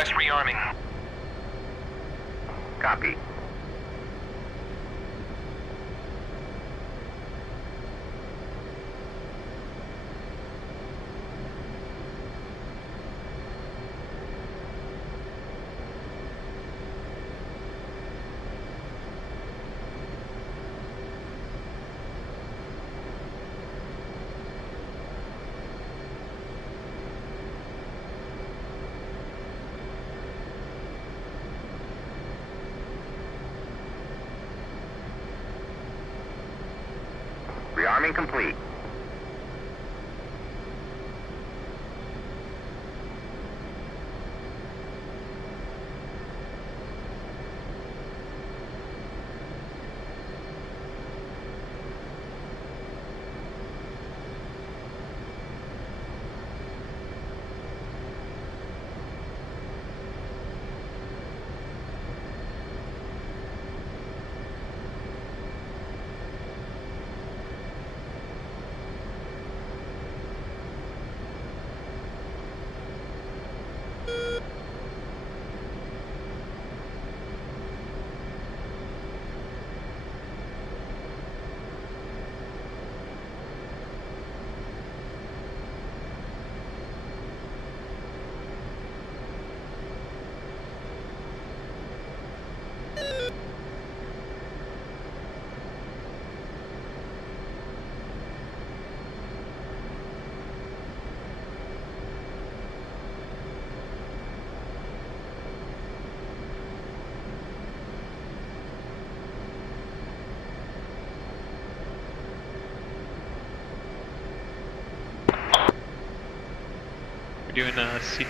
request rearming. Copy. Rearming complete. We're doing CT.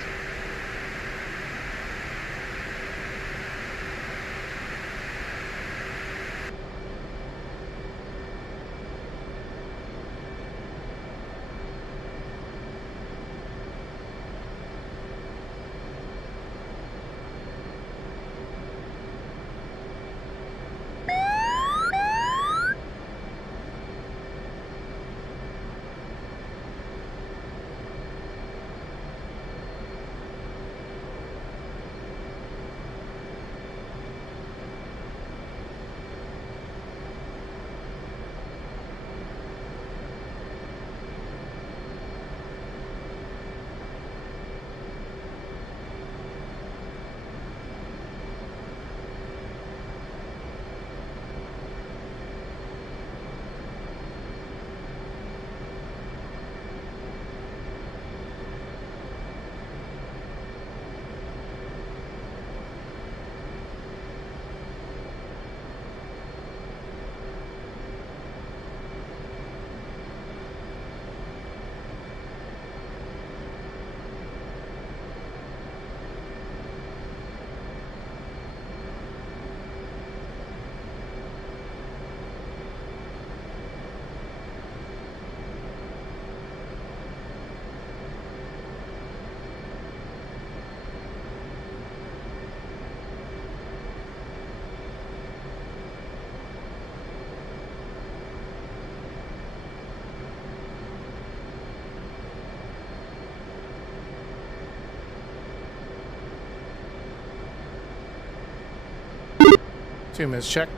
Two minutes, check.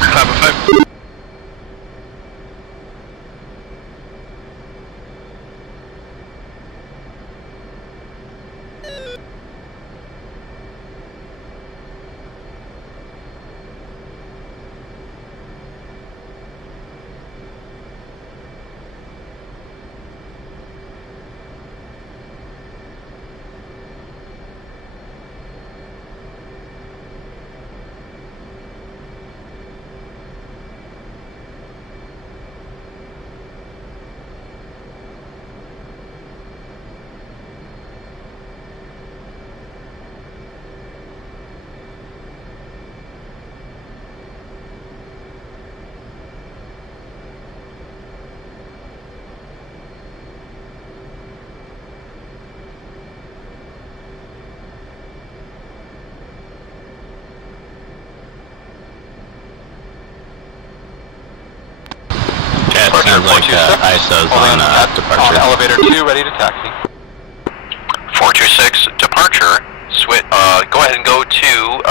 Clap 5. Sounds like ISO's on departure. On elevator 2, ready to taxi. 406, departure. Go ahead and go to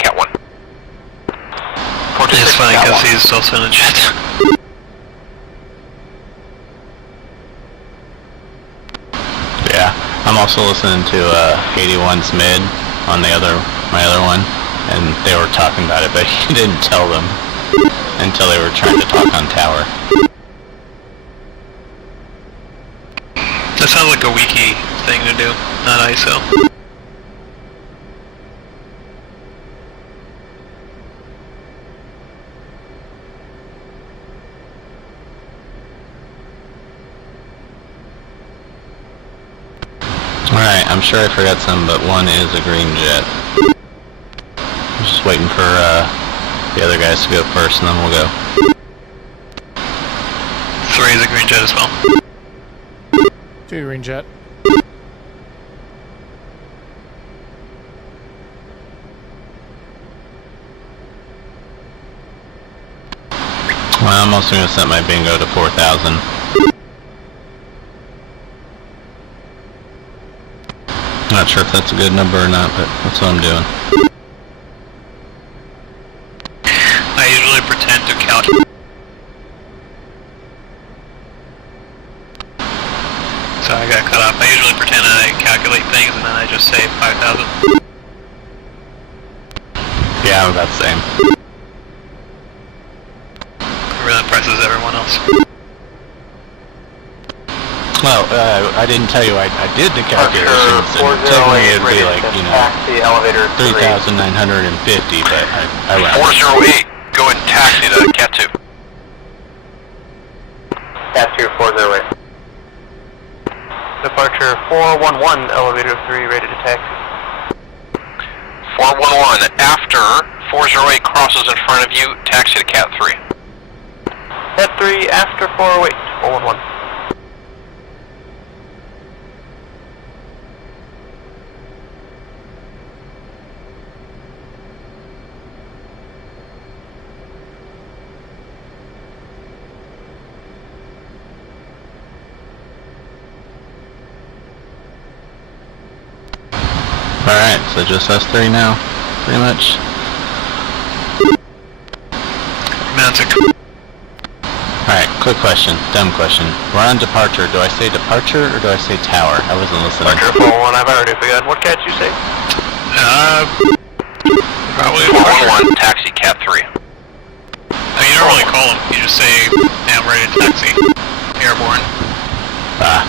Cat 1. It's funny because he's also in a jet. Yeah, I'm also listening to 81's mid on my other one, and they were talking about it, but he didn't tell them until they were trying to talk on tower. That sounds like a wiki thing to do, not ISO. Alright, I'm sure I forgot some, but one is a green jet. I'm just waiting for the other guys to go first, and then we'll go. 3 is a green jet as well. 2 green jet. Well, I'm also going to set my bingo to 4,000. Not sure if that's a good number or not, but that's what I'm doing. I usually pretend to calculate. So I got cut off. I usually pretend I calculate things and then I just say 5,000. Yeah, I'm about the same. Really impresses everyone else. Well, I didn't tell you I did the calculations, and technically it'd be like, you know, 3,950, but I ran. 408, go ahead and taxi to Cat 2. Cat 2, 408. Departure 411, elevator 3, ready to taxi. 411, after 408 crosses in front of you, taxi to Cat 3. Cat 3, after 408, 411. Alright, so just us three now, pretty much. Alright, quick question, dumb question. We're on departure. Do I say departure or do I say tower? I wasn't listening. Departure 411, I've already forgotten. What cat you say? Probably 411, taxi Cat 3. You don't really call them. You just say, yeah, I'm ready to taxi. Airborne. Ah.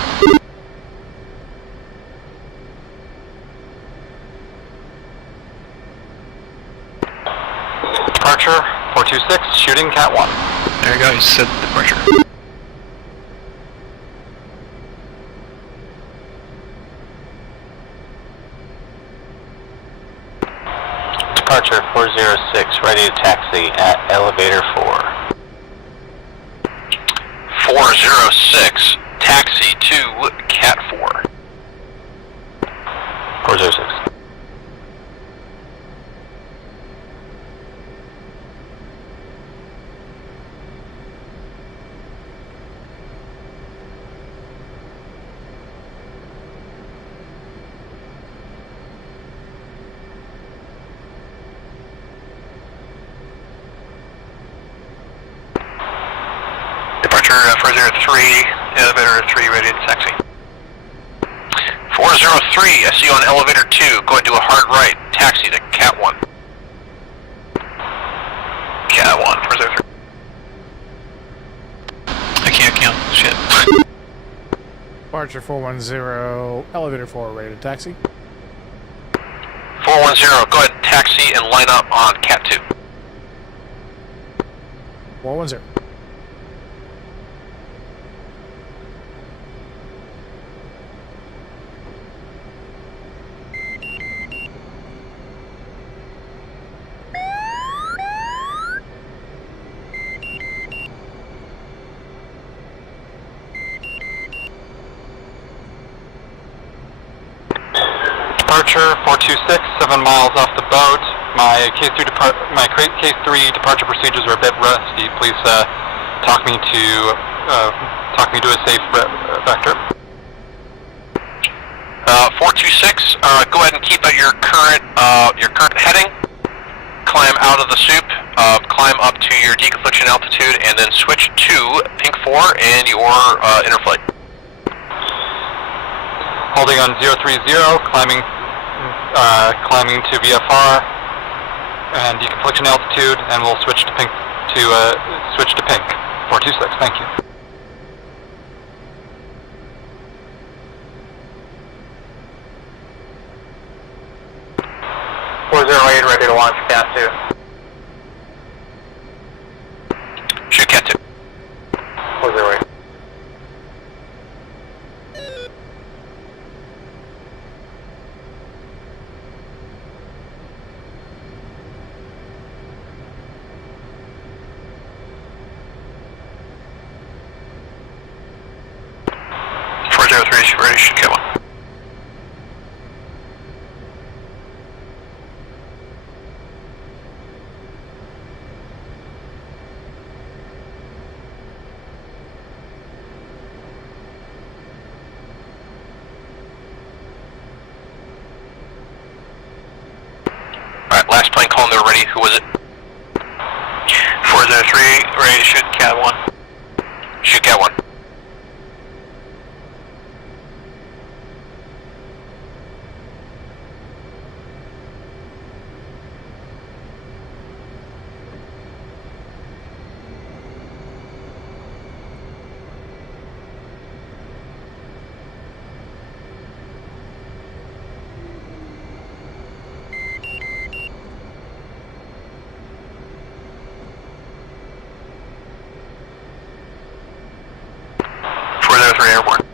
Departure 426, shooting Cat 1. There you go, you said departure. Departure 406, ready to taxi at elevator 4. 406, taxi to Cat 4. 406. Departure 403, elevator 3, ready to taxi. 403, I see you on elevator 2, go ahead and do a hard right, taxi to Cat 1. Cat 1, 403. I can't count. Shit. Departure 410, elevator 4, ready to taxi. 410, go ahead and taxi and line up on Cat 2. 410. Departure 426, 7 miles off the boat. My K3 departure procedures are a bit rusty. Please talk me to a safe vector. 426, go ahead and keep at your current heading. Climb out of the soup, climb up to your deconfliction altitude, and then switch to Pink 4 and your inner flight. Holding on 030, climbing to VFR and deconfliction altitude, and we'll switch to pink 426. Thank you. Ready to launch Cat 2. Shoot Cat 2. 408. Ready to shoot Cat 1. Alright, last plane call, they were ready. Who was it? 403, ready to shoot Cat 1. Shoot Cat 1. Airborne.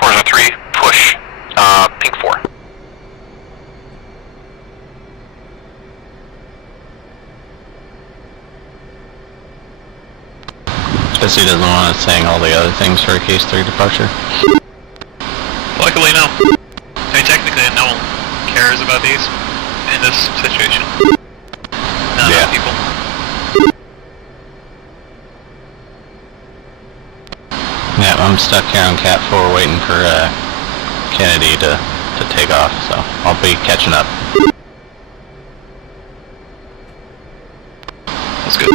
403, push, Pink 4. Guess he doesn't want us saying all the other things for a Case 3 departure. Luckily, no. I mean, technically, no one cares about these in this situation. Not enough people. Yeah, I'm stuck here on Cat 4 waiting for Kennedy to take off, so I'll be catching up. That's good.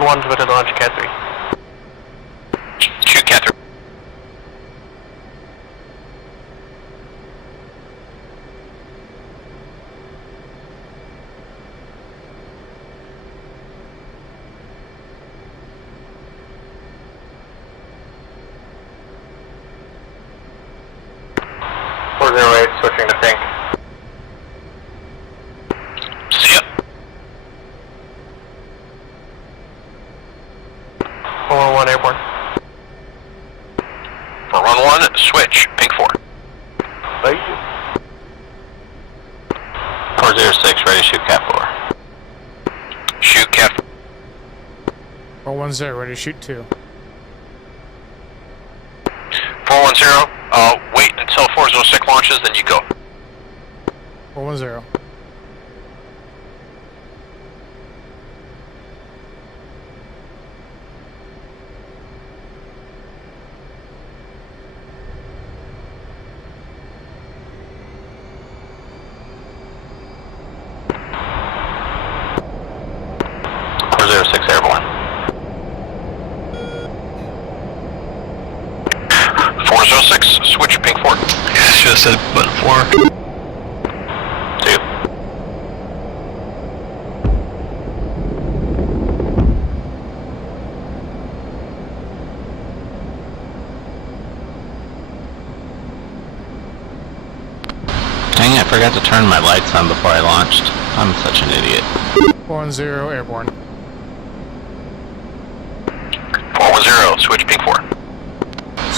One's ready to launch Cat 3. Shoot Cat 3. Switching to Pink. See ya. 411 Airborne. For run 1, switch, Pink 4. Thank you. 406, ready to shoot Cat 4. Shoot Cat 4. 410, ready to shoot 2. 410, wait until 406 launches, then you go. 410. Airborne. 406, switch Pink 4. Yeah, should have said button 4. 2. Dang it, I forgot to turn my lights on before I launched. I'm such an idiot. 410, Airborne. 410, switch Pink 4.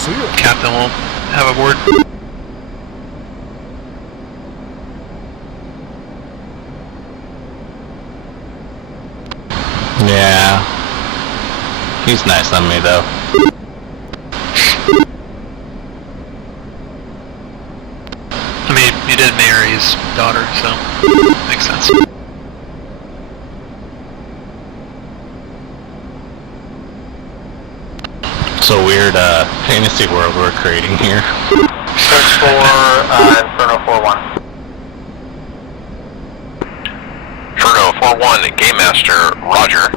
See you. Captain will have a board. Yeah. He's nice on me though. I mean, you did marry his daughter, so makes sense. It's a weird fantasy world we're creating here. Search for Inferno 4-1. Inferno 4-1, Game Master, Roger.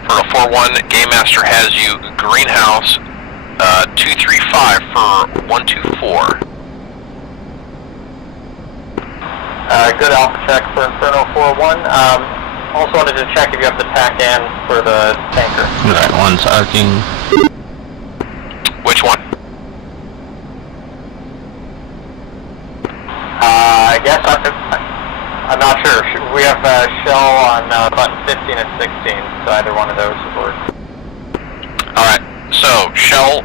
Inferno 4-1, Game Master has you greenhouse 235 for 124. Good alpha check for Inferno 4-1. Also wanted to check if you have the TACAN for the tanker. Alright, one's arcing. Which one? I guess I'm not sure. We have shell on button 15 and 16, so either one of those would work. Alright, so shell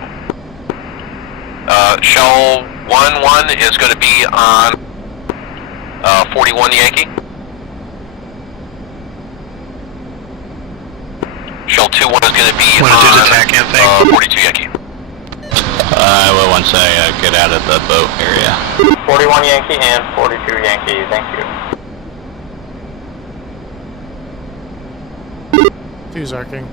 1-1 is going to be on 41 Yankee. Shell 2-1 is going to be Wanna do the on TACAN thing? 42 Yankee. I will once I get out of the boat area. 41 Yankee and 42 Yankee, thank you. Two's arcing.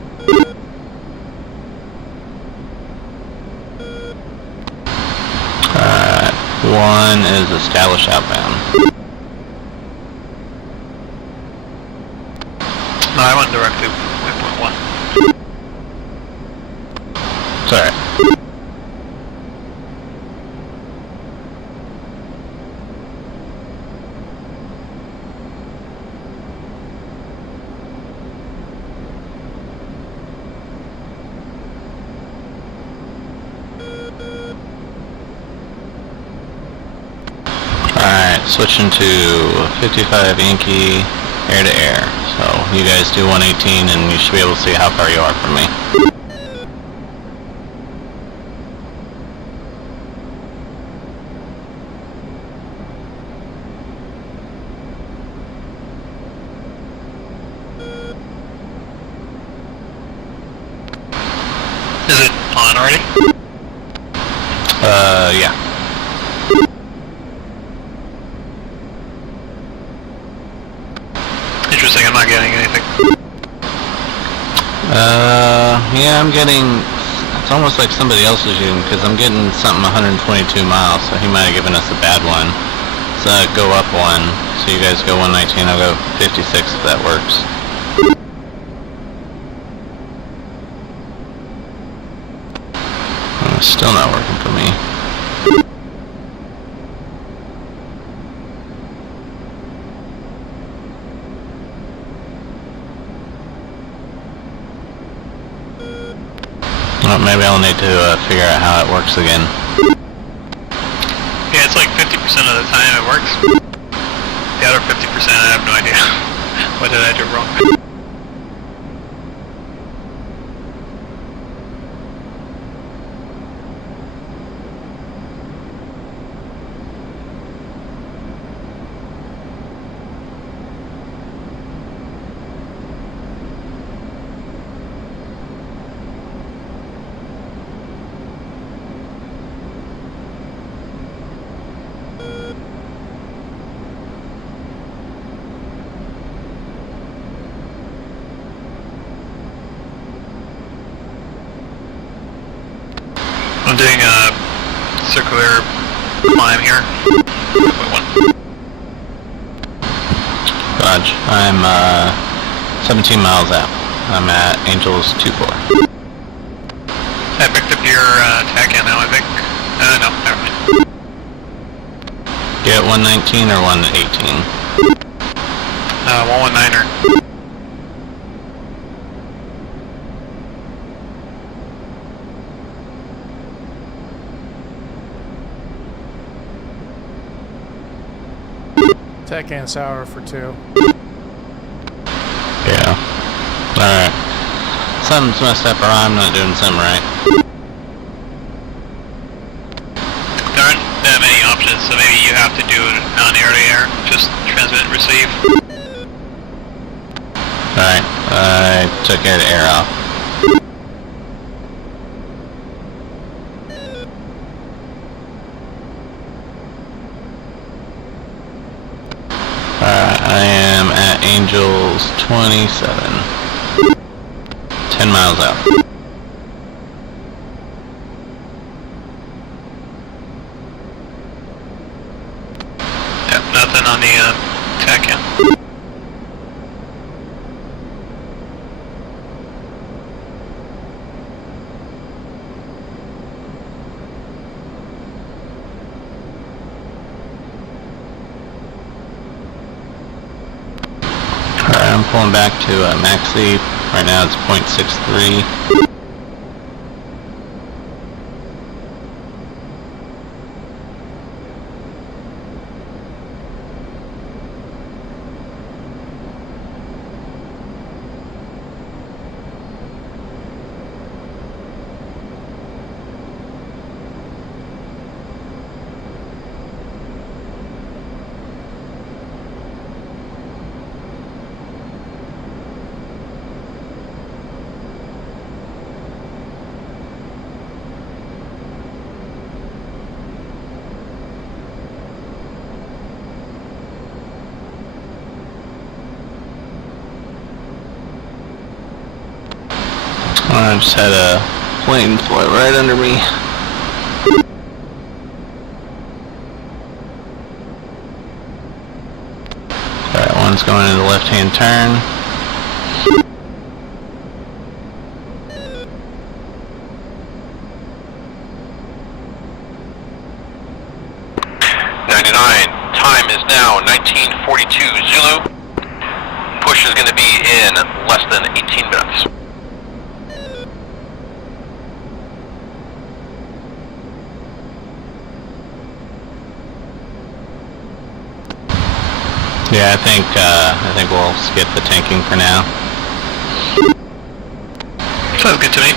Alright, one is established outbound. No, I went directly waypoint 1. Sorry. Alright, switching to 55 Yankee air to air. So you guys do 118 and you should be able to see how far you are from me. Is it on already? Yeah. Interesting, I'm not getting anything. Yeah, I'm getting, it's almost like somebody else is using, because I'm getting something 122 miles, so he might have given us a bad one. So go up one, so you guys go 119, I'll go 56 if that works. Still not working for me. Well, maybe I'll need to figure out how it works again. Yeah, it's like 50% of the time it works. The other 50% I have no idea. What did I do wrong? I'm doing a circular climb here. Dodge. I'm 17 miles out. I'm at Angels 24. I picked up your TACAN now, I think. No, never mind. You at 119 or 118? 119er. TACAN sour for 2. Yeah. Alright. something's messed up or I'm not doing something right. There aren't that many options, so maybe you have to do it non-air-to-air, just transmit and receive. Alright, I took air-to-air off. I am at Angels 27. 10 miles out. Yep, nothing on the TACAN. Alright, I'm pulling back to Maxi. Right now it's 0.63. I just had a plane fly right under me. Alright, one's going into the left-hand turn. Time is now 19:42 Zulu. Push is going to be in less than 18 minutes. Yeah, I think we'll skip the tanking for now. Sounds good to me.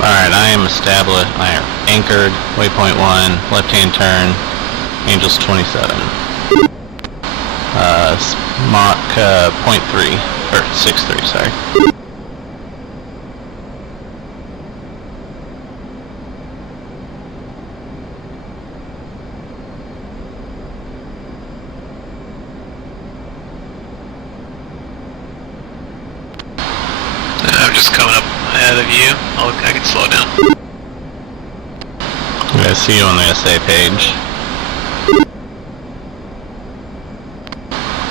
Alright, I am established. I am anchored. Waypoint 1, left-hand turn. Angels 27. Mach 0.3 or 63. Sorry. I'm just coming up ahead of you. I can slow down. I see you on the SA page.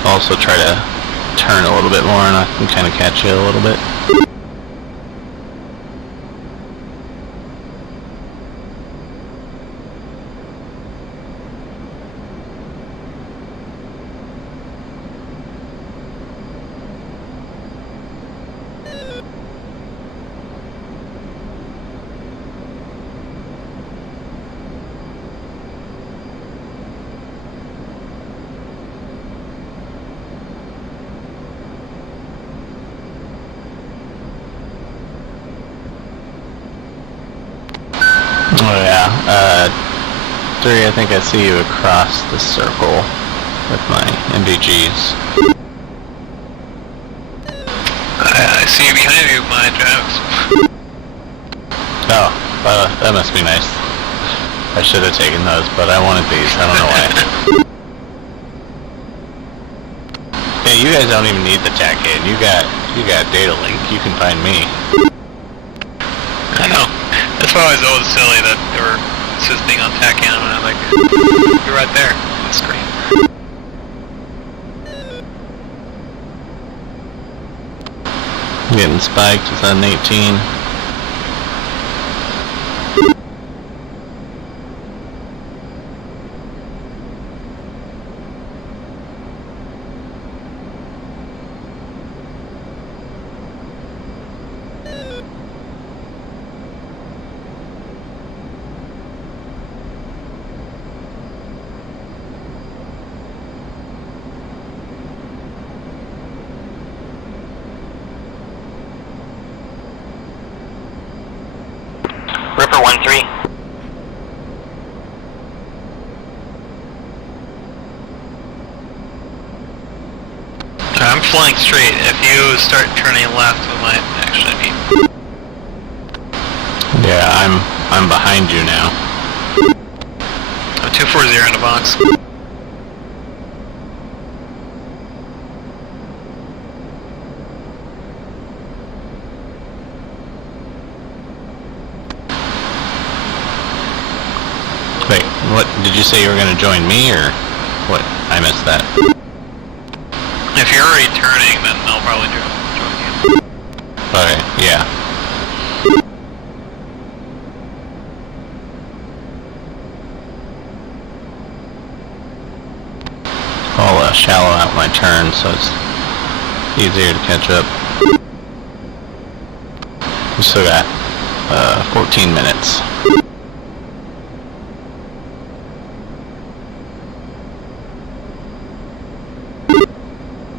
Also try to turn a little bit more and I can kind of catch you a little bit. Oh yeah, 3, I think I see you across the circle with my MVGs. I see you behind you, my Travis. Oh, that must be nice. I should have taken those, but I wanted these, I don't know why. Yeah, you guys don't even need the TACAN, you got data link, you can find me. I know. That's why I was always silly that they were insisting on TACAN, and I'm like, you're right there on the screen. Getting spiked, it's on 18. 13. I'm flying straight. If you start turning left, we might actually be. Yeah, I'm behind you now. 240 in the box. Wait, what, did you say you were gonna join me, or what? I missed that. If you're already turning, then they'll probably join you. Okay, yeah. I'll shallow out my turn so it's easier to catch up. We still got 14 minutes.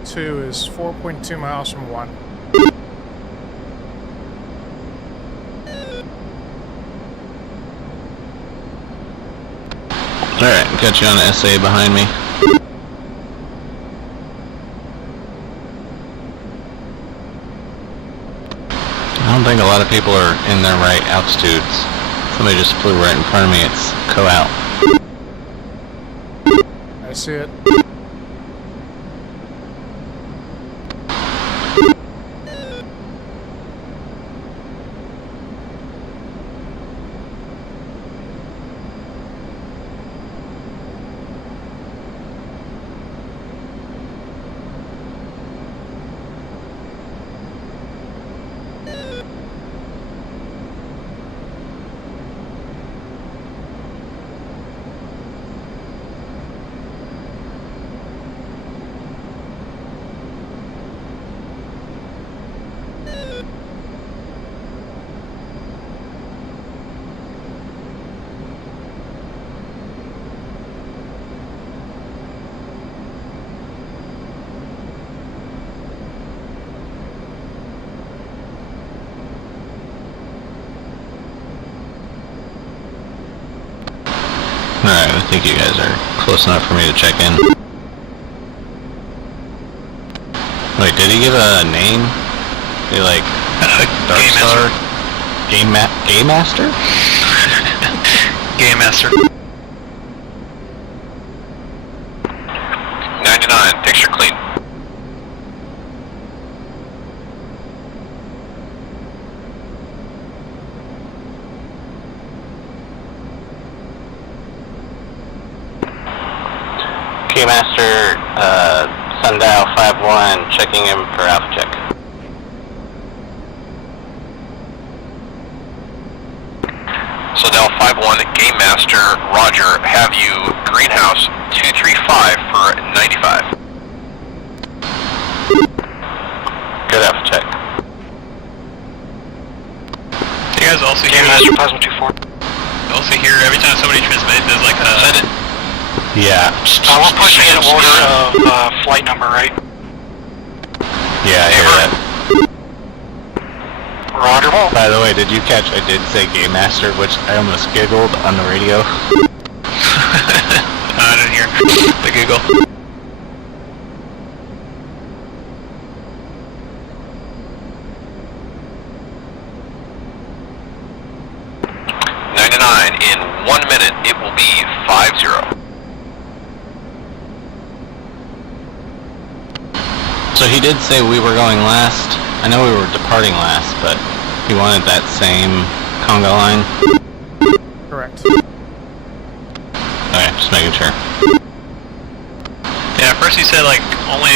Two is 4.2 miles from 1. Alright, got you on the SA behind me. I don't think a lot of people are in their right altitudes. Somebody just flew right in front of me. It's co-out. I see it. Alright, I think you guys are close enough for me to check in. Wait, did he give a name? Did he like Dark Game Star? Master. Game Master? Game Master. 99, picture clean. Keymaster, Sundial 5-1, checking in for alpha check. Sundial 5-1, Game Master, Roger, have you greenhouse 235 for 95. Good alpha check. You guys also hear Game Master, Plasma 24. you also hear every time somebody transmits, there's like a... Send it. Yeah. We're pushing in order of flight number, right? Yeah, I hear that. Roger. By the way, did you catch I did say Game Master, which I almost giggled on the radio? I didn't hear the giggle. In 1 minute, it will be 5-0. So he did say we were going last. I know we were departing last, but he wanted that same conga line. Correct. Okay, just making sure. Yeah, first he said like only,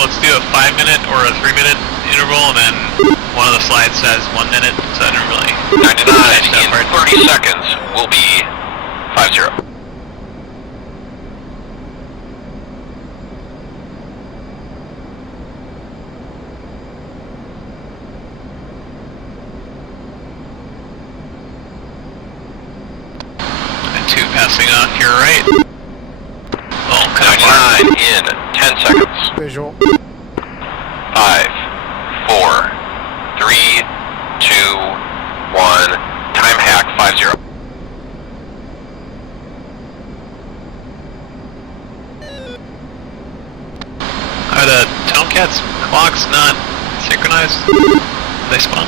let's do a 5-minute or a 3-minute interval, and then one of the slides says 1 minute, so I didn't really... 99 in 30 seconds will be 5-0. And 2 passing on to your right. Oh, kind of 99 in 10 seconds. Visual. 5, 4, 3, 2, 1. Time hack 5-0. Tomcat's clock's not synchronized? They spawn?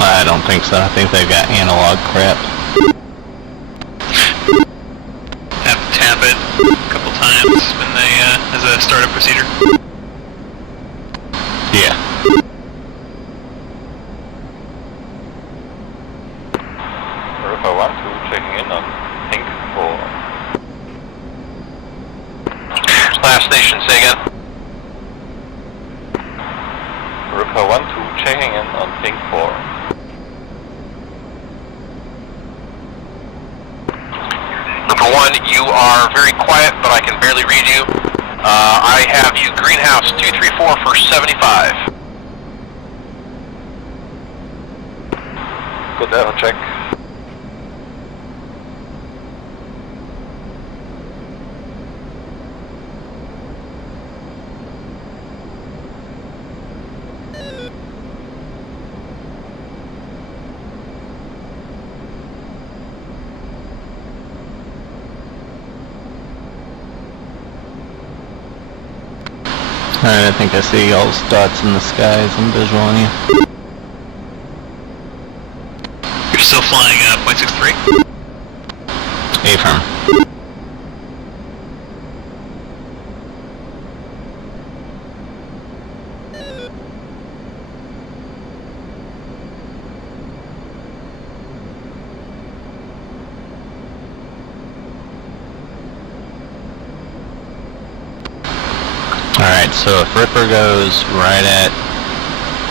I don't think so. I think they've got analog crap. Have to tap it a couple times when they, as a startup procedure. Yeah. River 1-2 checking in on pink 4. Last station, say again. River 1-2 checking in on pink 4. Number 1, you are very quiet, but I can barely read you. I have you greenhouse 234 for 75. Good echo check. Alright, I think I see y'all's dots in the skies. I'm visual on you. You're still flying, .63? Affirm. Alright, so if Ripper goes right at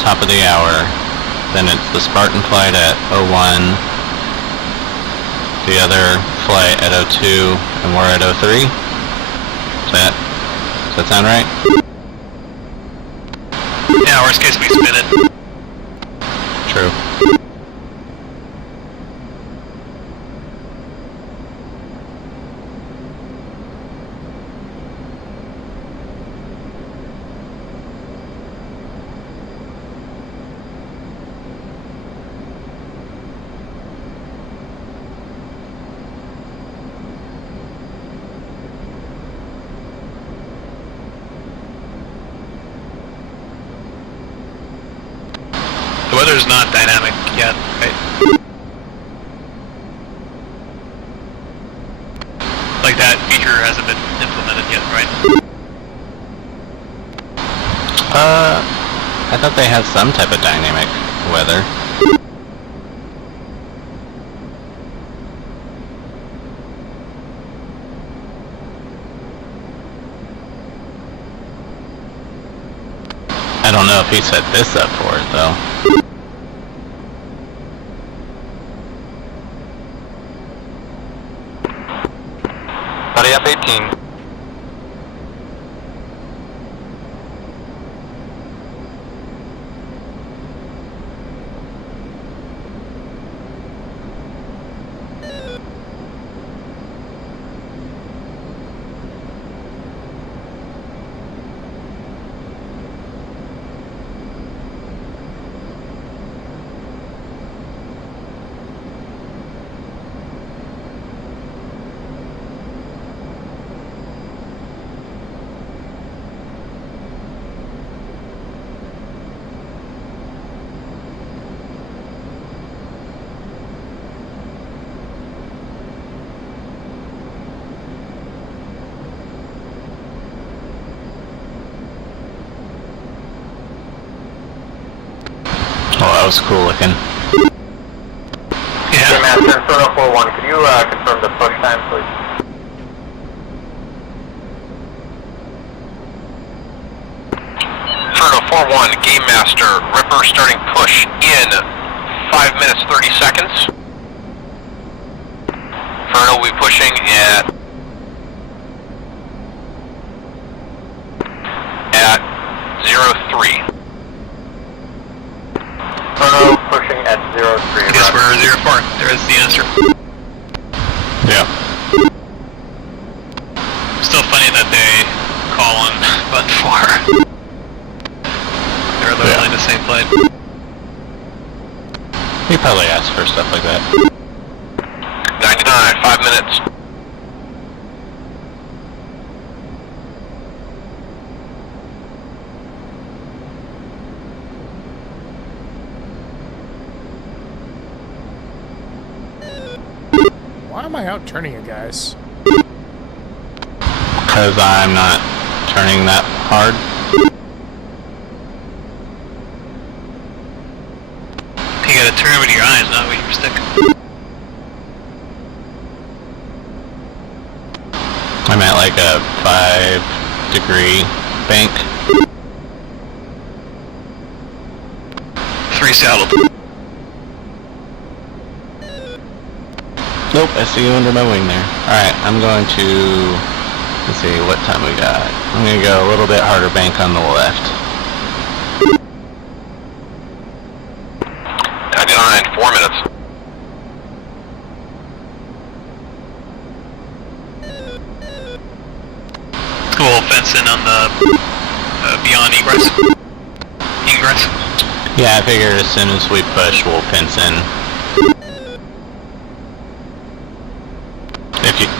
top of the hour, then it's the Spartan flight at 01, the other flight at 02, and we're at 03? Does that sound right? Yeah, worst case we spin it. True. The weather's not dynamic yet, right? Like that feature hasn't been implemented yet, right? I thought they had some type of dynamic weather. I don't know if he set this up for it though. Buddy F-18. Oh, that was cool looking. Hey, Master Inferno 4-1, could you confirm the push time, please? Inferno 4-1, Game Master, Ripper starting push in 5 minutes 30 seconds. Inferno will be pushing at 03. Inferno pushing at 03. I guess we're 04. There's the answer. Yeah. Still funny that they call on button 4. They're literally the same flight. He probably asked for stuff like that. 99, 5 minutes. Why am I out turning you guys? Because I'm not turning that hard. You gotta turn with your eyes, not with your stick. I'm at like a 5-degree bank. 3 saddle. Nope, I see you under my wing there. Alright, I'm going to... Let's see, what time we got? I'm going to go a little bit harder bank on the left. 99, 4 minutes. We'll fence in on the beyond egress. Ingress. Yeah, I figure as soon as we push, we'll fence in.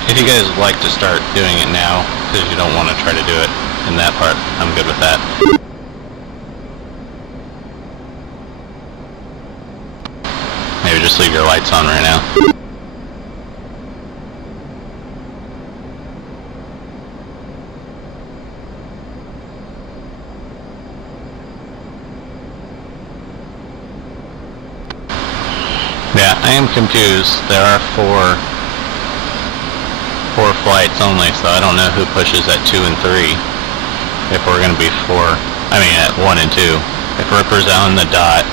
If you guys like to start doing it now, because you don't want to try to do it in that part, I'm good with that. Maybe just leave your lights on right now. Yeah, I am confused. There are four flights only, so I don't know who pushes at 2 and 3. If we're going to be at 1 and 2. If Ripper's on the dot,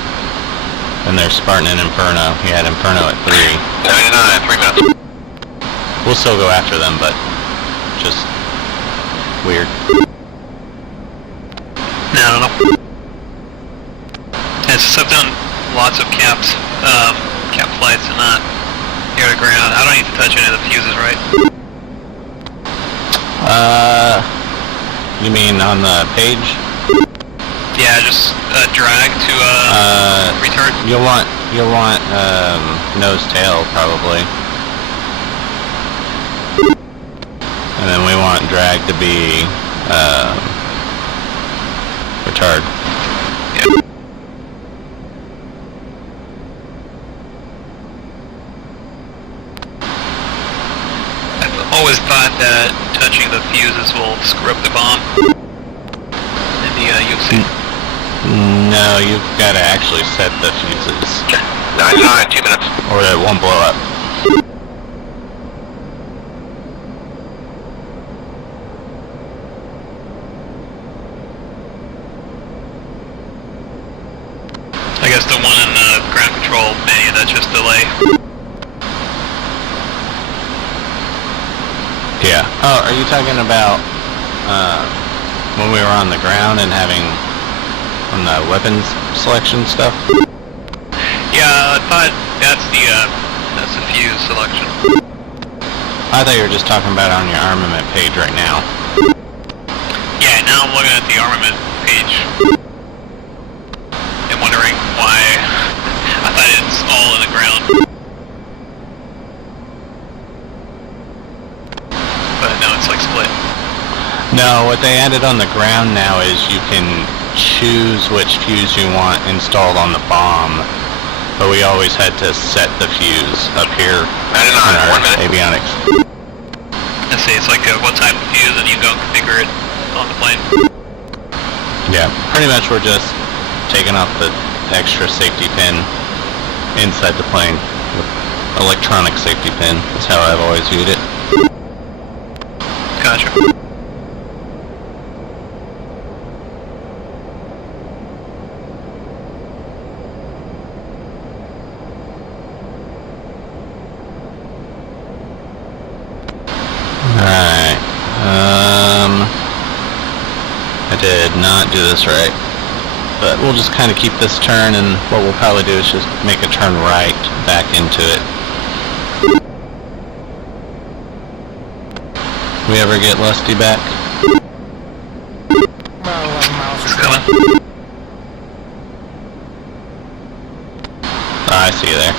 then there's Spartan and Inferno. He had Inferno at 3. 99, 3 minutes. We'll still go after them, but just weird. No, I don't know. Yeah, since I've done lots of cap flights and not air to ground, I don't need to touch any of the fuses, right? You mean on the page? Yeah, just drag to retard. You'll want nose tail probably, and then we want drag to be retard. Yeah. I've always thought that touching the fuses will screw up the bomb in the UFC. No, you've got to actually set the fuses, 99, 2 minutes. or it won't blow up. I guess the one in the ground control menu, that's just delay. Yeah. Oh, are you talking about when we were on the ground and having on the weapons selection stuff? Yeah, I thought that's the fuse selection. I thought you were just talking about it on your armament page right now. Yeah, now I'm looking at the armament page and wondering why I thought it's all in the ground. But no, it's like split. No, what they added on the ground now is you can choose which fuse you want installed on the bomb, but we always had to set the fuse up here 99, in our 1 minute. avionics. Let's see, it's like what type of fuse, and you go configure it on the plane. Yeah, pretty much we're just taking off the extra safety pin inside the plane. Electronic safety pin is how I've always viewed it. Gotcha. Alright, I did not do this right, but we'll just kind of keep this turn, and what we'll probably do is just make a turn right back into it. We ever get Lusty back? About 11 miles It's from coming. Oh, I see you there.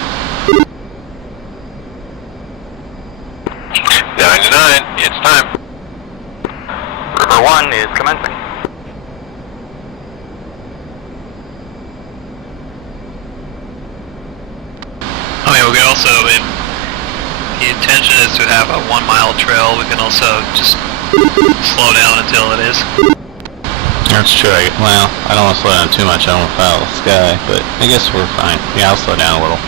99, it's time. River 1 is commencing. I mean, we could also, the intention is to have a 1 mile trail. We can also just slow down until it is. That's true. Well, I don't want to slow down too much. I don't want to foul the sky, but I guess we're fine. Yeah, I'll slow down a little.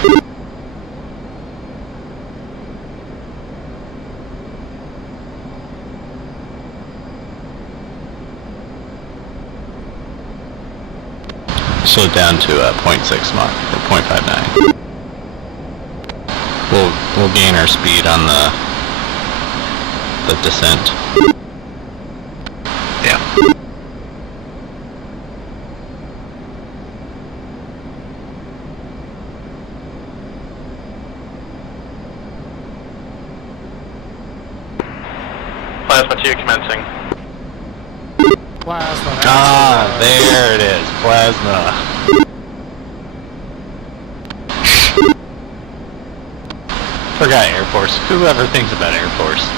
Slow down to 0.6 Mach or 0.59. We'll gain our speed on the descent. Yeah. Plasma 2 commencing. Plasma. Ah, there it is. Plasma. Forgot Air Force. Whoever thinks about Air Force.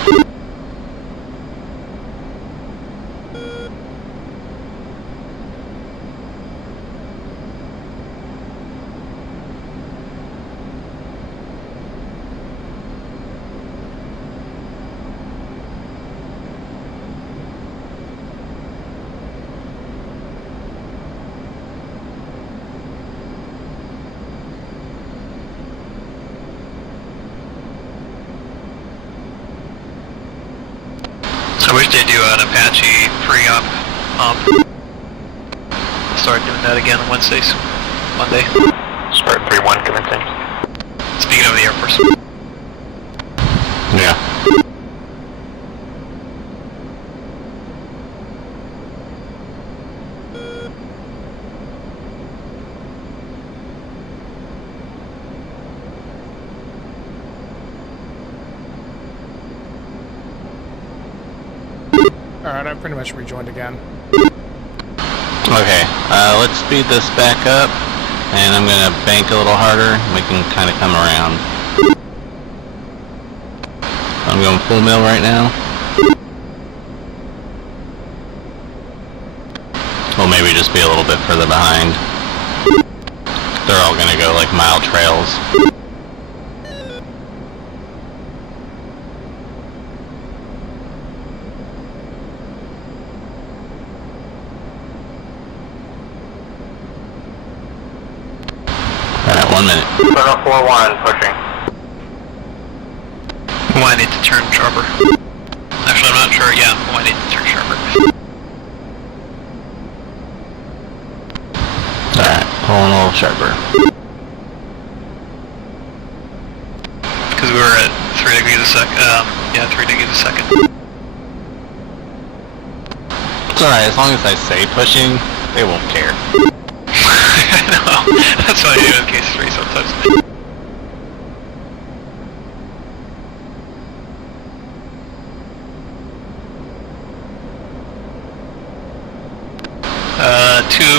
I wish they'd do an Apache pre-op. Start doing that again on Wednesdays, Monday. Start 3-1 commencing. Speaking of the Air Force. Yeah. Alright, I pretty much rejoined again. Okay, let's speed this back up, and I'm gonna bank a little harder, and we can kind of come around. I'm going full mill right now. We'll maybe just be a little bit further behind. They're all gonna go like mile trails. Alright, 1 minute. Center 4-1 pushing. Oh, I need to turn sharper. Actually, I'm not sure. Yeah, oh, I need to turn sharper. Alright, pulling a little sharper. Because we were at 3 degrees a second. Yeah, 3 degrees a second. It's alright, as long as I say pushing, they won't care. I know. That's what I do in case 3 sometimes.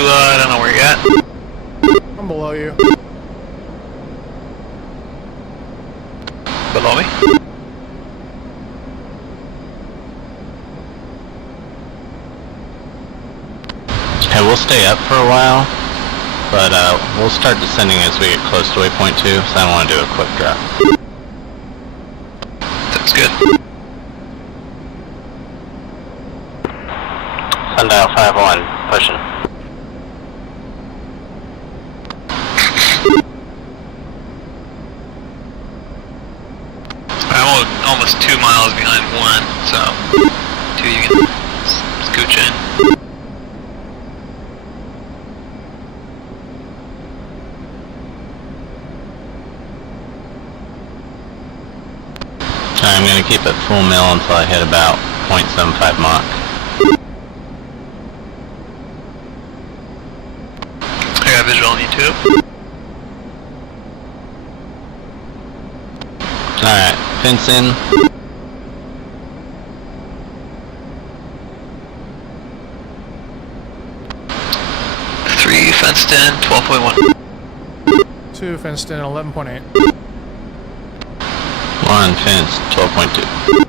I don't know where you're at. I'm below you. Below me? Okay, we'll stay up for a while, but we'll start descending as we get close to waypoint 2, so I don't want to do a quick drop. That's good. Sundial 5-1 pushing. I'm almost 2 miles behind 1, so 2 you can scooch in. I'm going to keep it full mill until I hit about 0.75 Mach. I got visual on you too. Alright, fence in. Three fenced in, 12.1. 2 fenced in, 11.8. 1 fence, 12.2.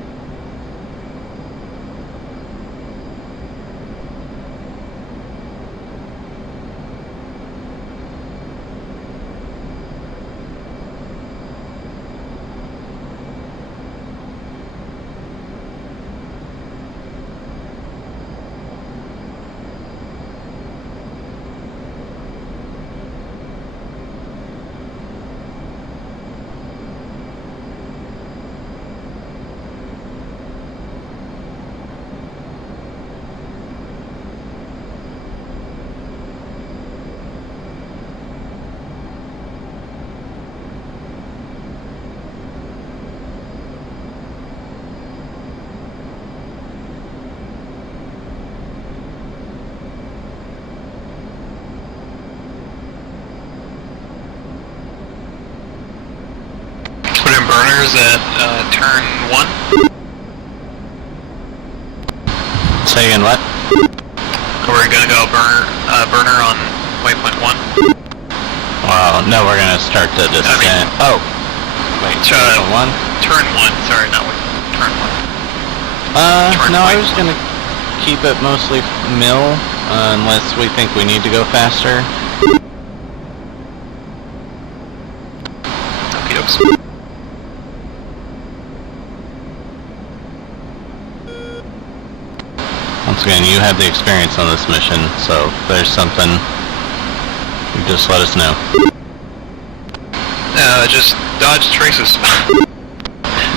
burners at turn 1. Say again, what? We're gonna go burner on waypoint 1. No, we're gonna start the descent. Wait, turn 1? Turn 1, sorry, not waypoint, turn 1. No, I was gonna keep it mostly mill, unless we think we need to go faster. Okie dokes. Once again, you have the experience on this mission, so if there's something, you just let us know. Just dodge traces.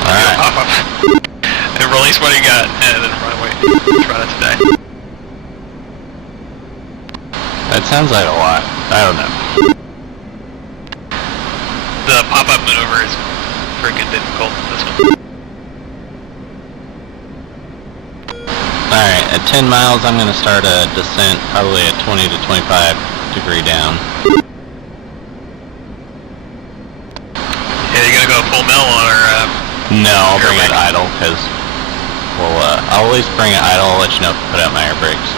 Alright. Pop up. And release what you got, and then run away. Try not to die. That sounds like a lot. I don't know. The pop-up maneuver is freaking difficult in this one. Alright, at 10 miles I'm going to start a descent, probably at 20 to 25 degree down. Yeah, you're gonna go full mill on our, No, I'll bring it brake. idle, because I'll at least bring it idle. I'll let you know if I put out my air brakes.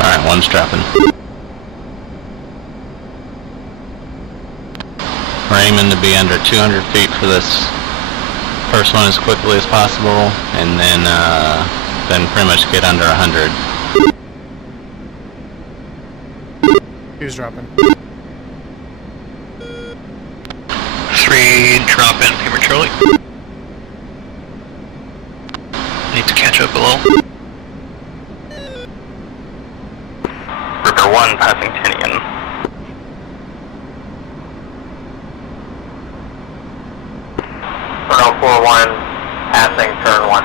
Alright, one's dropping. We're aiming to be under 200 feet for this first one as quickly as possible, and then pretty much get under 100. Who's dropping? 3 drop in prematurely. Need to catch up below. River 1 passing Tinian. Turn 041 passing turn 1.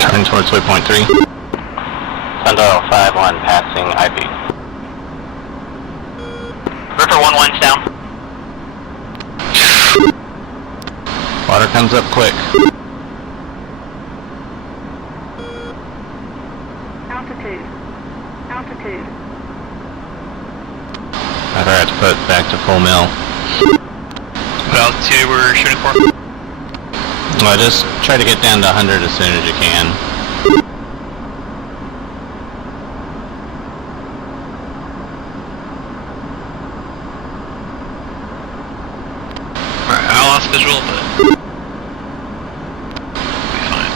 Turning towards waypoint 3. Sundial 5-1 passing IP. River 1-1's down. Water comes up quick. Altitude. Altitude. I forgot to put back to full mill. What altitude we're shooting for? Well, just try to get down to 100 as soon as you can. Alright, I lost visual, but we'll be fine.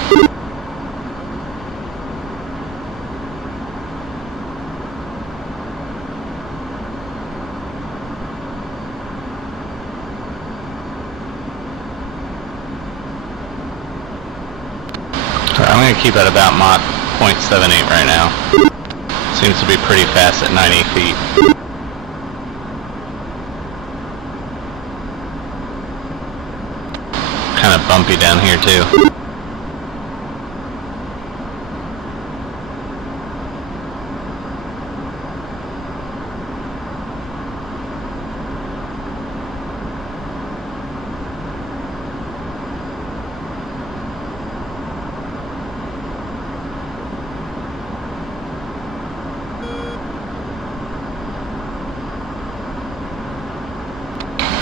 I'm going to keep it about Mach 0.78 right now. Seems to be pretty fast at 90 feet. Kind of bumpy down here too.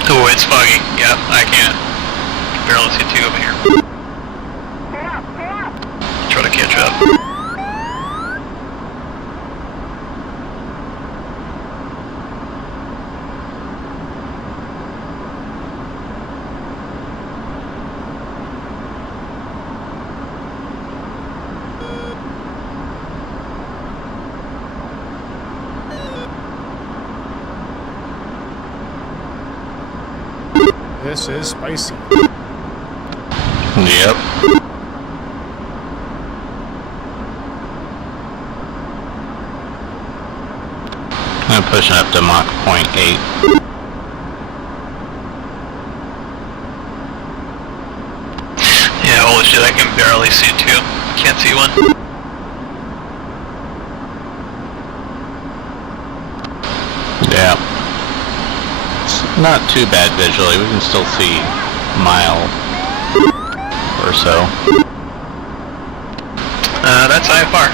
Oh, it's foggy. Yep, I can't barely see 2 over here. Try to catch up. This is spicy. Yep. I'm pushing up to Mach 0.8. Yeah, holy shit, I can barely see two. Can't see one. Yeah. It's not too bad visually. We can still see a mile or so. That's IFR.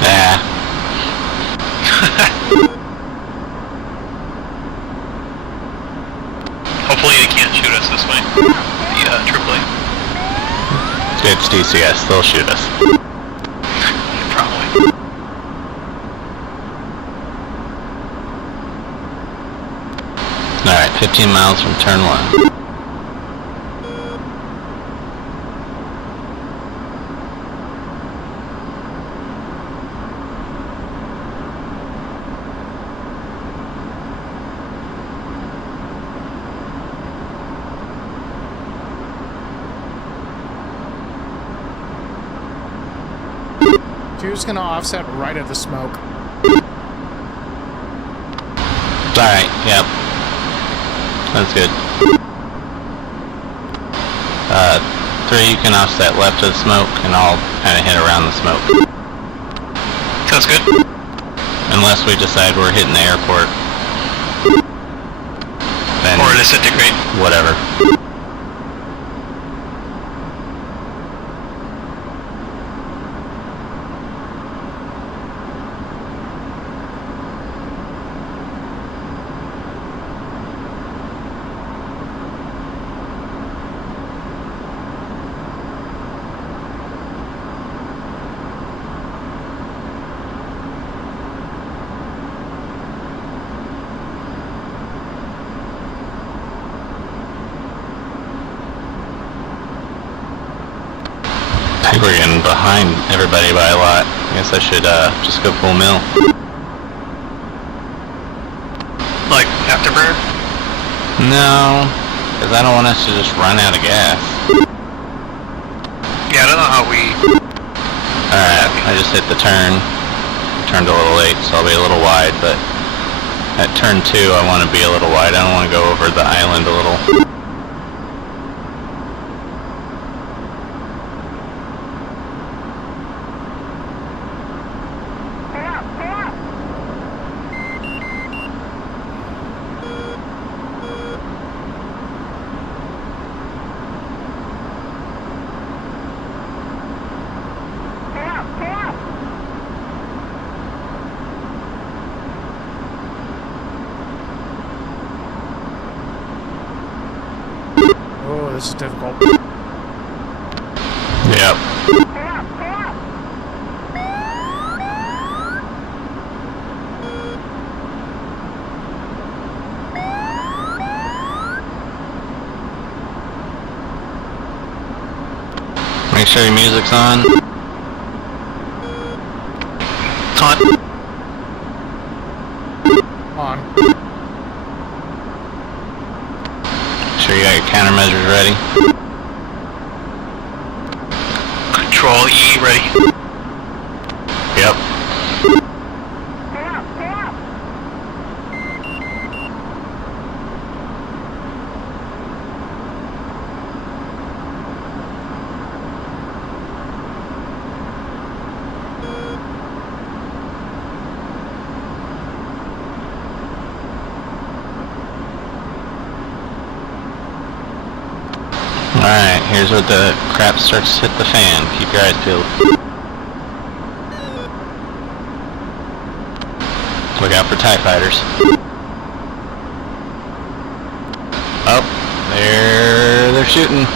Nah. Hopefully they can't shoot us this way. The AAA. It's DCS. They'll shoot us. Probably. Alright, 15 miles from turn 1. You're just gonna offset right at the smoke. Alright, yep. That's good. 3, you can offset left of the smoke, and I'll kind of hit around the smoke. Sounds good. Unless we decide we're hitting the airport. Then Or disintegrate. whatever. I think we're getting behind everybody by a lot. I guess I should just go full mill. Like, afterburner? No, because I don't want us to just run out of gas. Yeah, I don't know how we... Alright, I just hit the turn. Turned a little late, so I'll be a little wide, but at turn 2 I want to be a little wide. I don't want to go over the island a little. Oh, this is difficult. Yep. Make sure your music's on. It's on. On. Sure you got your countermeasures ready. Control E ready. Yep. Alright, here's where the crap starts to hit the fan. Keep your eyes peeled. Look out for TIE fighters. Oh, they're shooting.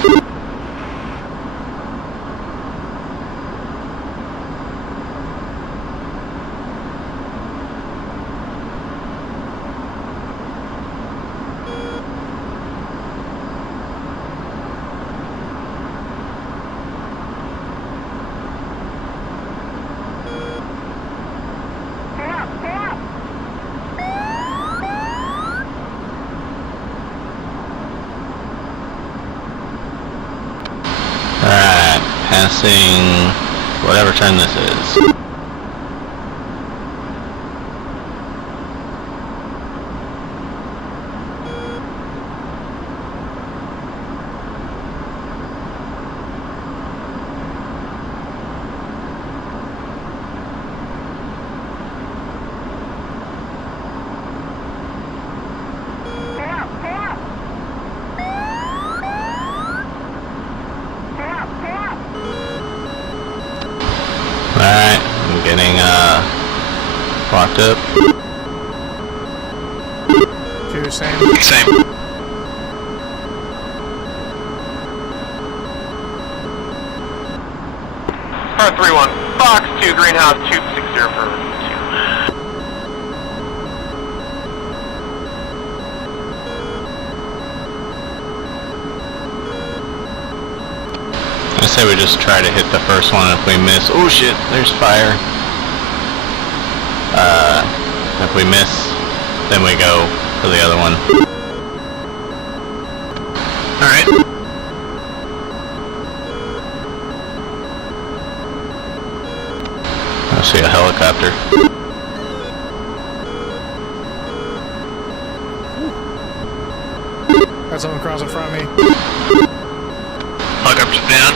passing whatever turn this is. Alright, I'm getting locked up. Two, same. Same. Car 3-1, Fox 2, Greenhouse 260 for 2. I say we just try to hit the first one. If we miss, oh shit, there's fire. If we miss, then we go for the other one. Alright. I see a helicopter. Got someone crossing in front of me. Helicopter's down.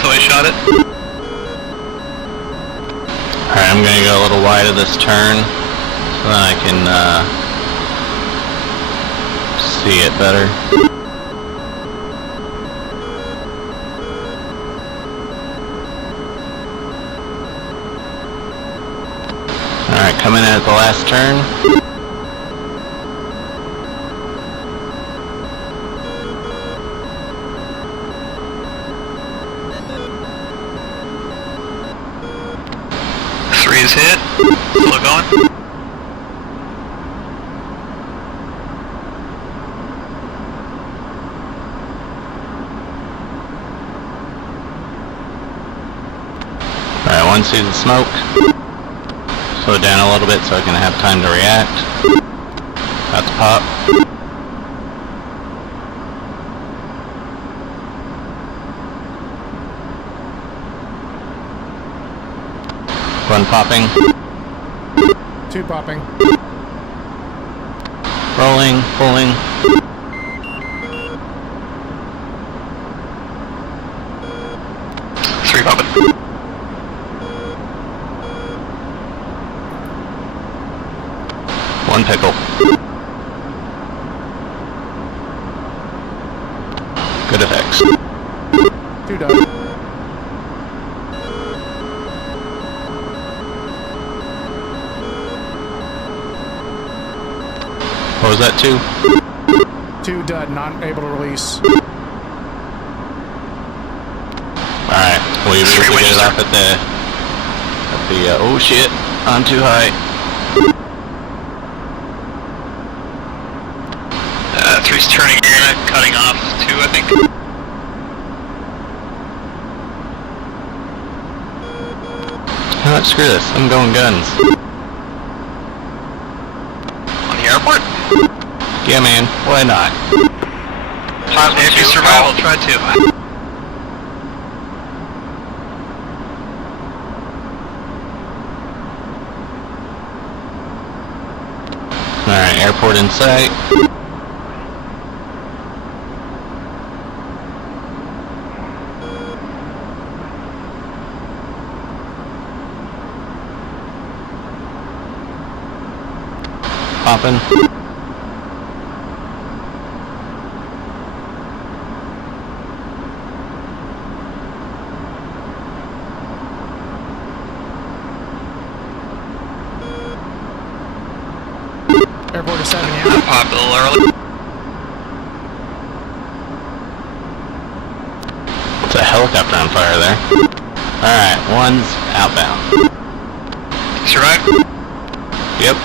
Somebody shot it. Alright, I'm gonna go a little wide of this turn so that I can see it better. Alright, coming in at the last turn. Is hit. Still going. Alright, one sees the smoke. Slow it down a little bit so I can have time to react. About to pop. One popping. Two popping. Rolling, pulling. Three popping. One pickle. Good effects. Two done. What was that, two? Two dud, not able to release. Alright, will you be able to get it off at the, oh shit, I'm too high. Three's turning in, cutting off two, I think. You know what, screw this, I'm going guns. On the airport? Yeah man, why not? If you survive, I'll try to. Alright, airport in sight. Popping. Airport is 7, yeah. Popped a little early. It's a helicopter on fire there. Alright, one's outbound. Survive? Yep.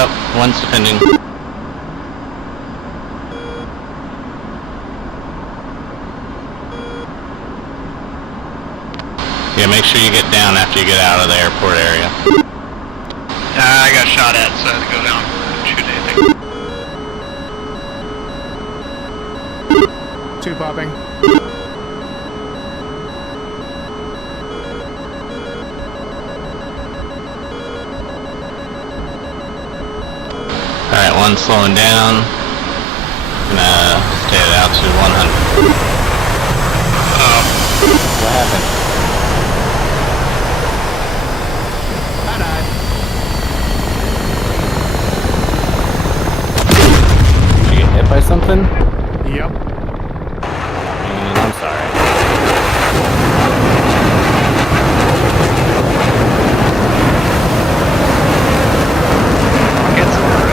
Oh, one's defending. Yeah, make sure you get down after you get out of the airport area. I got shot at, so I had to go down and shoot anything. two popping. Alright, one slowing down. Gonna stay at altitude 100. What happened? Did you get hit by something? Yep. I'm sorry. Get some more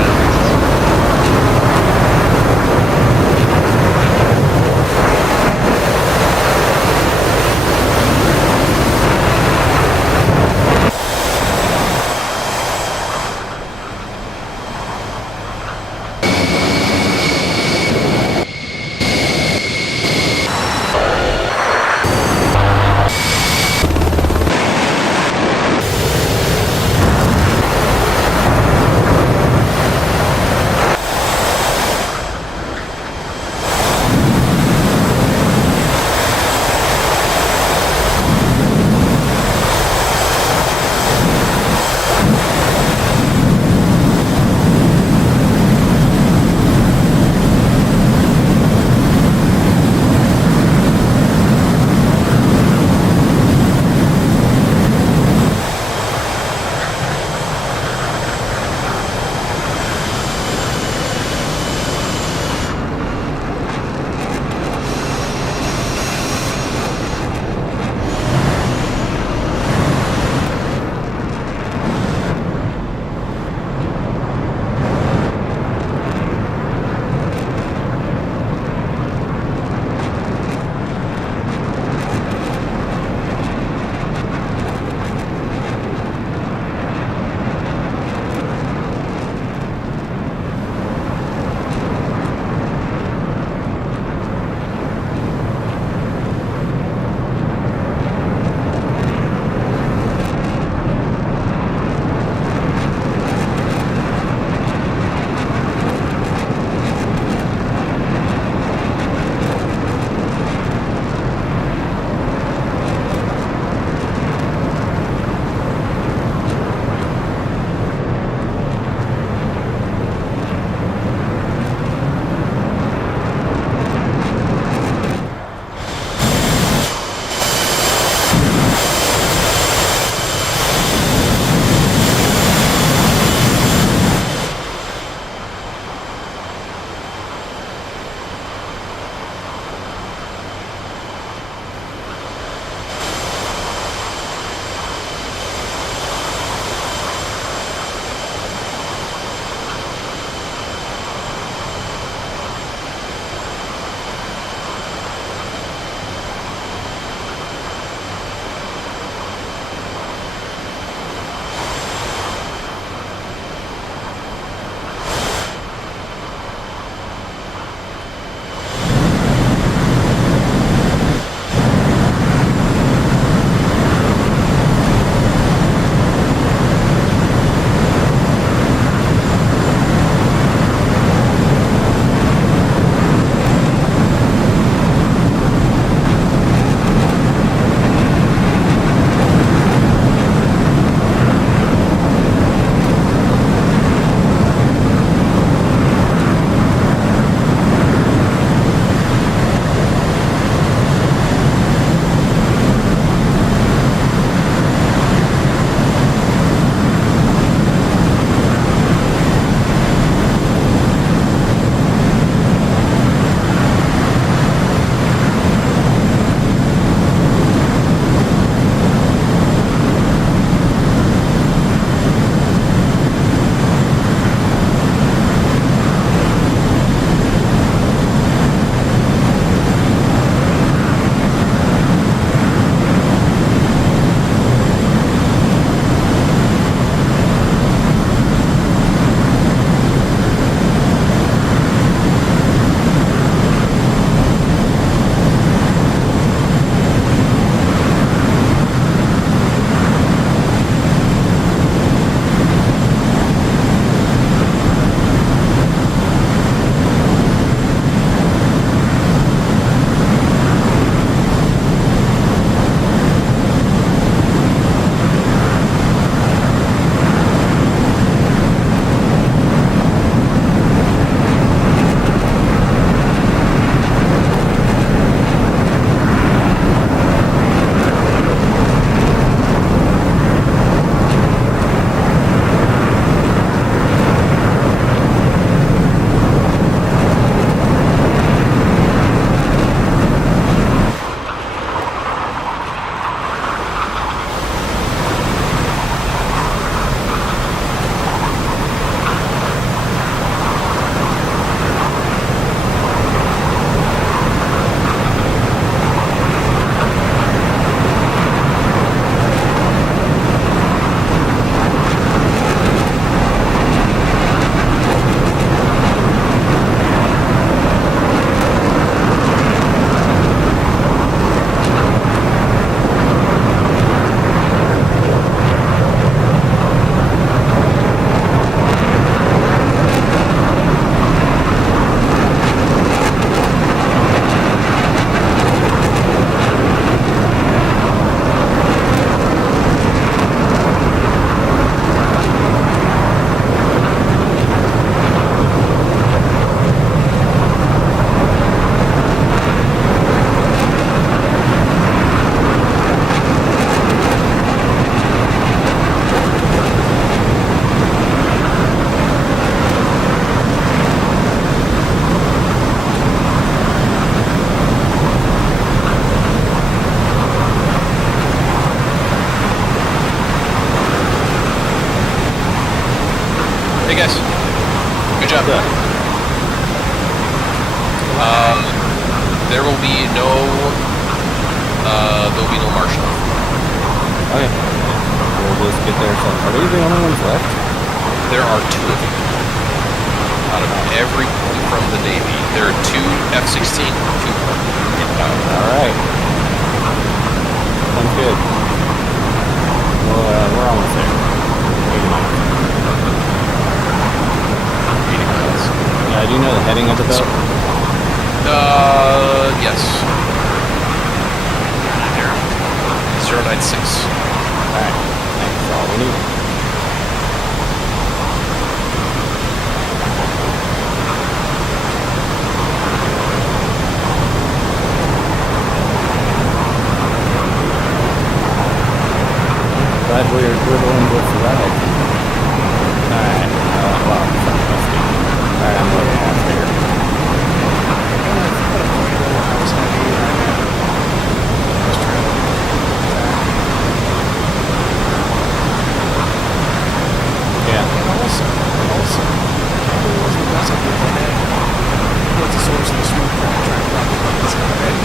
Yes. Good job. Good. There will be no marshal. Okay. We'll just get there. So, are these the only ones left? There are 2 of them. Out of every point from the Navy, there are 2 F-16, 2 Alright. Sounds good. Well, we're almost there. 80 miles. 80 miles. Yeah, do you know the heading of the boat? Yes. There. 096. Alright. That's all we need. Glad we're the ones with the ride. Alright, well, alright, I'm looking at here. Yeah. And also, it wasn't the something like that. What's the source of the smoke from the track rocket? It's not ready.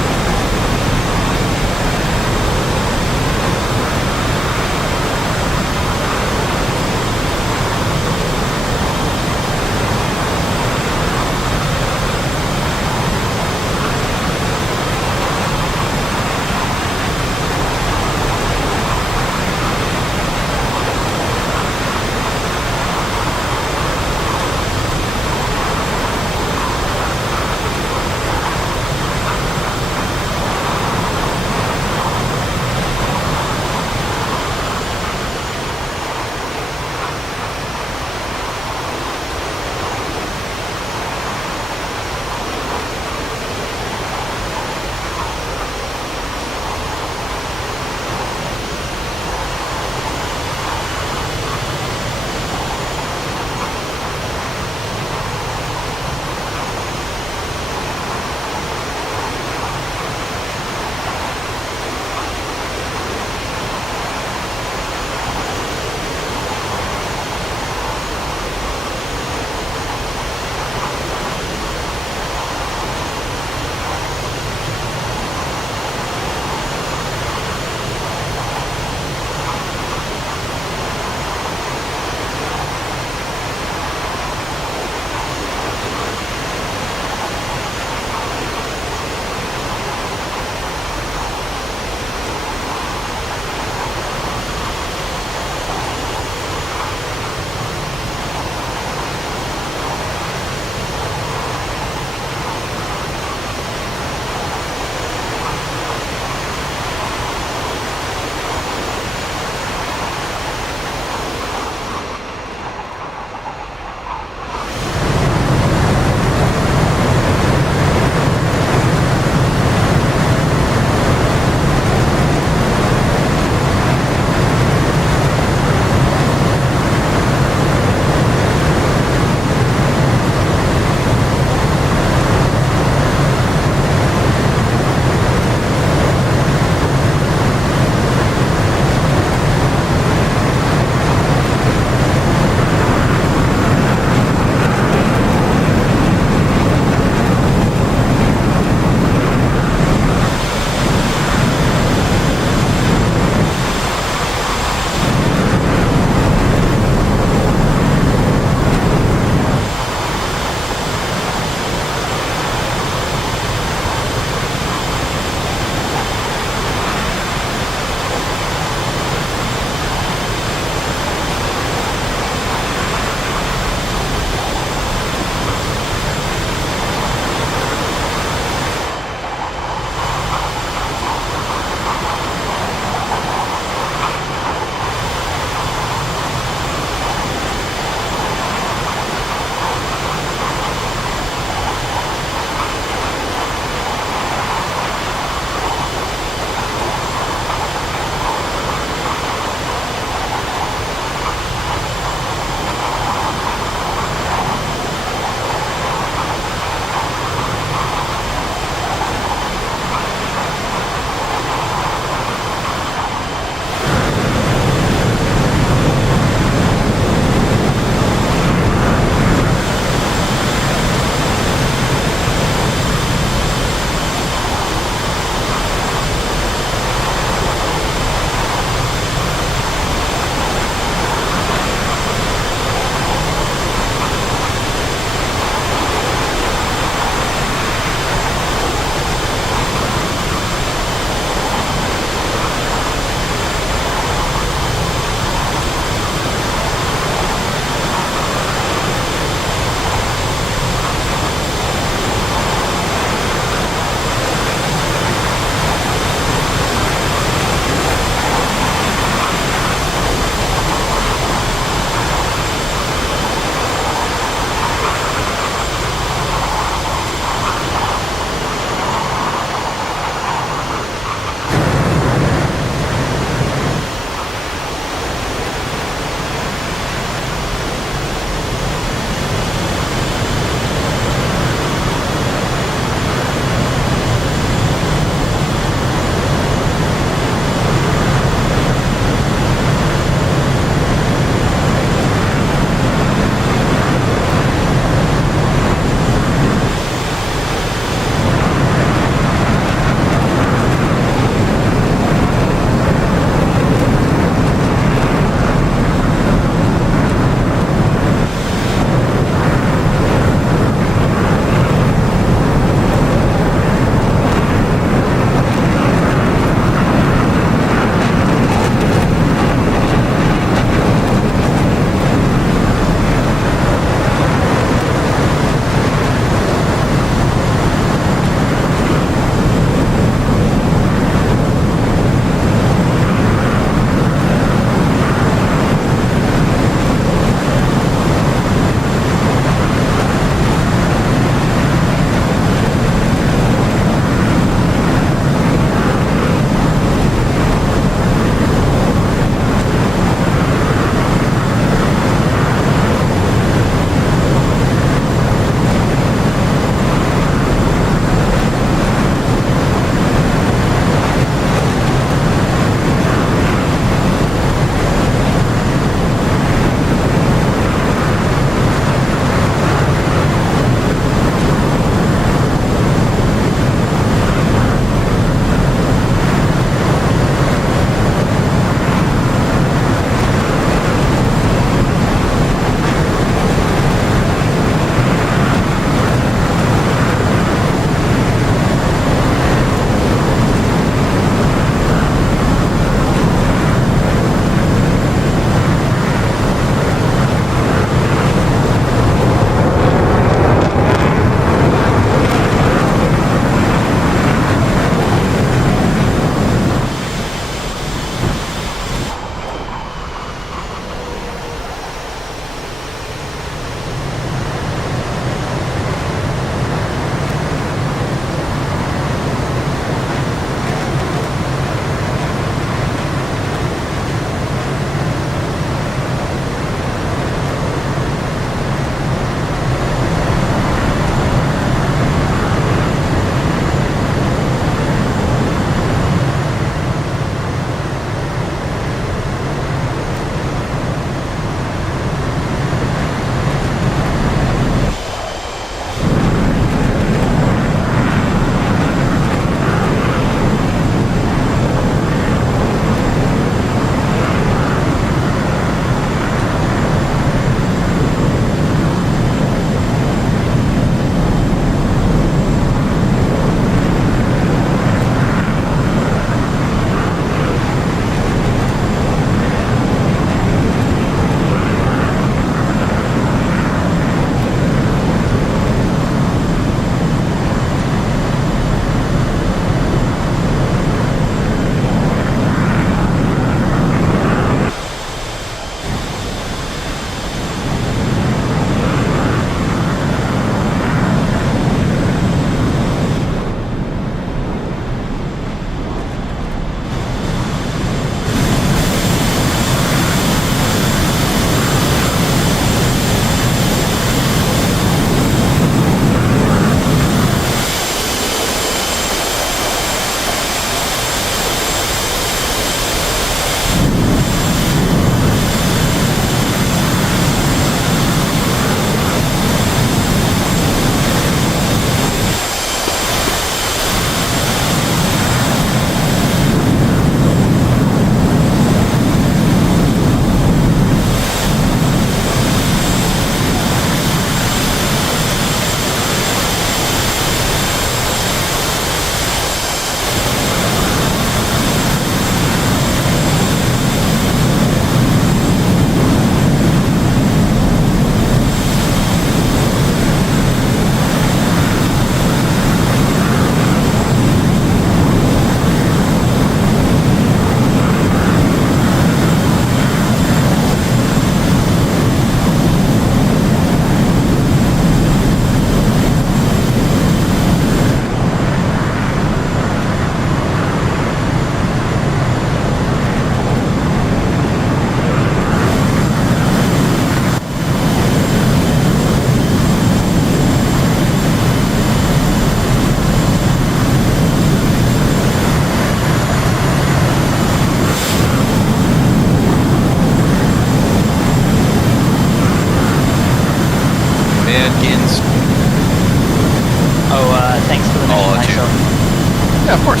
Yeah, of course.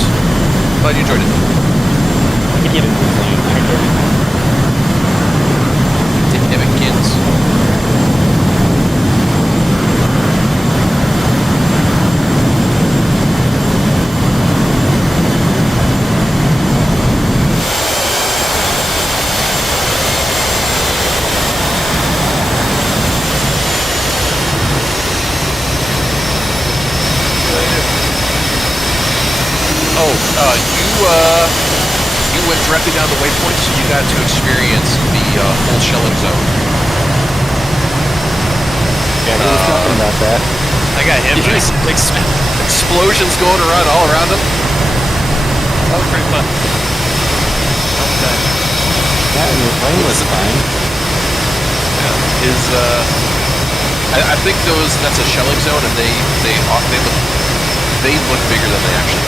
Glad you enjoyed it. I could get it insane. I get it. Dickens. You went directly down the waypoint, so you got to experience the whole shelling zone. Yeah, he was talking about that. I got hit by Explosions going around all around him. that was pretty fun. Yeah, and your plane was fine. I think that's a shelling zone, and they look bigger than they actually